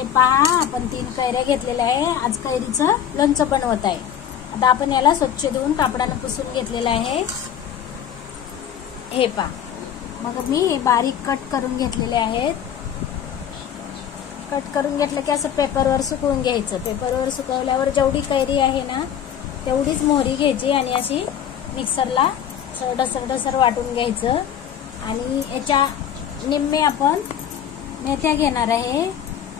हे पहा, आपण 3 कैऱ्या घेतलेल्या आहे. आज कैरीचं लोणचं बनवत आहे. आता आपण याला स्वच्छ धुवून कापडाने पुसून घेतलेलं आहे. हे पहा, मग मी बारीक कट करून घेतलेले आहेत. कट करून घेतलं की असं पेपरवर सुकवून घ्यायचं. पेपरवर सुकवल्यावर जेवढी कैरी आहे ना तेवढीच मोहरी घ्यायची आणि अशी मिक्सरला सरडसर वाटून घ्यायचं. आणि याच्या निम्मे आपण मेथ्या घेणार आहे,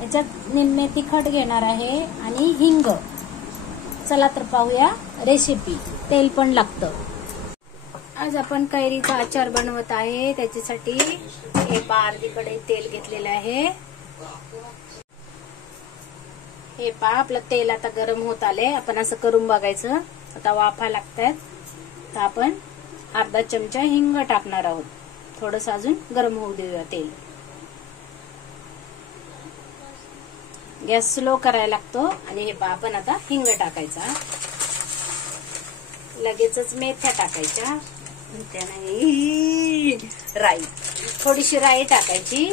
याच्यात निम्मे तिखट घेणार आहे आणि हिंग. चला तर पाहूया रेसिपी. तेल पण लागतं. आज आपण कैरीचा आचार बनवत आहे. त्याच्यासाठी हे अर्धी कढई तेल घेतलेलं आहे. हे पहा, आपलं तेल आता गरम होत आले. आपण असं करून बघायचं. आता वाफा लागतात तर आपण अर्धा चमचा हिंग टाकणार आहोत. थोडस अजून गरम होऊ देऊया तेल. गॅस स्लो करायला लागतो. आणि हे पहा, आपण आता हिंग टाकायचा. लगेचच मेथ्या टाकायच्या. त्याने राई, थोडीशी राई टाकायची.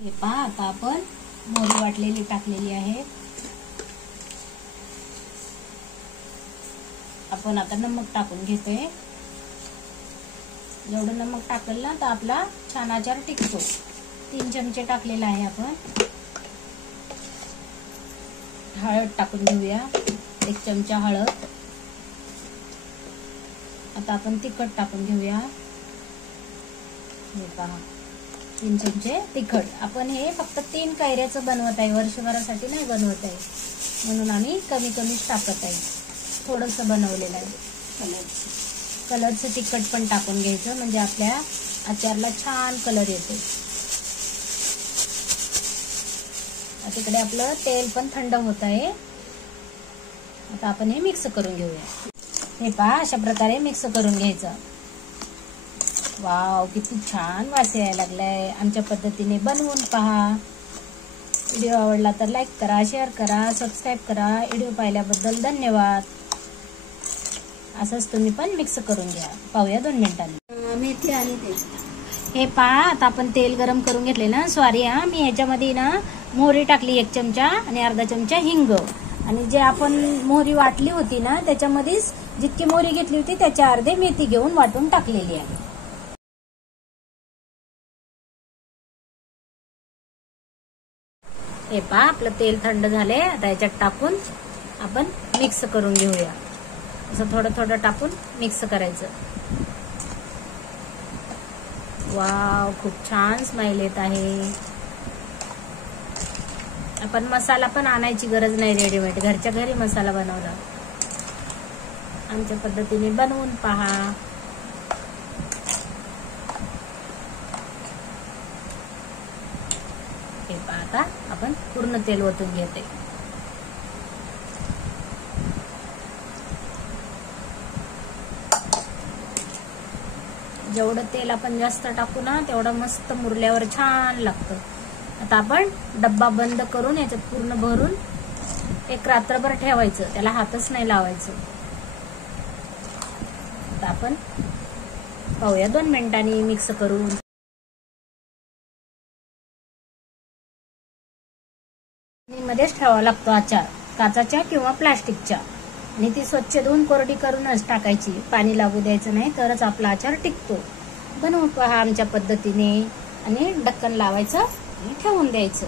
हे पहा, आता आपण मोहरी वाटलेली टाकलेली आहे. आपण आता नमक टाकून घेतोय. जेवढं नमक टाकलं ना तर आपला छान आचार टिकतो. 3 चमचे टाकलेला आहे आपण. हळद टाकून घेऊया. 1 चमचा हळद. आता आपण तिखट टाकून घेऊया. हे पहा, 3 चमचे तिखट. आपण हे फक्त 3 कैऱ्याचं बनवत आहे, वर्षभरासाठी नाही बनवत आहे, म्हणून आम्ही कमी टाकत आहे. थोडस बनवलेलं आहे. कलरचं तिखट पण टाकून घ्यायचं, म्हणजे आपल्या आचारला छान कलर येतो. तिकडे आपलं तेल पण थंड होत आहे. आता आपण हे मिक्स करून घेऊया. हे पहा, अशा प्रकारे मिक्स करून घ्यायचं. वाव, किती छान वास यायला लागलाय. आमच्या पद्धतीने बनवून पहा. व्हिडिओ आवडला तर लाईक करा, शेअर करा, सबस्क्राईब करा. व्हिडिओ पाहिल्याबद्दल धन्यवाद. असंच तुम्ही पण मिक्स करून घ्या. पाहूया 2 मिनिटांनी. मेथी आणि हे पहा, आता आपण तेल गरम करून घेतले ना. सॉरी हा, मी ह्याच्यामध्ये ना मोहरी टाकली 1 चमचा आणि अर्धा चमचा हिंग. आणि जे आपण मोहरी वाटली होती ना त्याच्यामध्येच जितकी मोहरी घेतली होती त्याच्या अर्धे मेथी घेऊन वाटून टाकलेली आहे. हे पहा, आपलं तेल थंड झाले. आता याच्यात टाकून आपण मिक्स करून घेऊया. असं थोडं टाकून मिक्स करायचं. वाव, खूप छान स्मेल येत आहे. आपण मसाला पण आणायची गरज नाही, रेडीमेड घरच्या घरी मसाला बनवला. आमच्या पद्धतीने बनवून पहा. हे पहा, आता आपण पूर्ण तेल ओतून घेते. जेवढं तेल आपण जास्त टाकू ना तेवढं मस्त मुरल्यावर छान लागतं. आता आपण डब्बा बंद करून याच्यात पूर्ण भरून 1 रात्रभर ठेवायचं. त्याला हातच नाही लावायचं. आता आपण पाहूया 2 मिनिटांनी मिक्स करून. मध्येच ठेवावा लागतो आचार, काचाच्या किंवा प्लास्टिकच्या. आणि ती स्वच्छ धुवून कोरडी करूनच टाकायची. पाणी लागू द्यायचं नाही, तरच आपला आचार टिकतो. बनवून पहा आमच्या पद्धतीने. आणि ढक्कन लावायचं आणि ठेवून द्यायचं.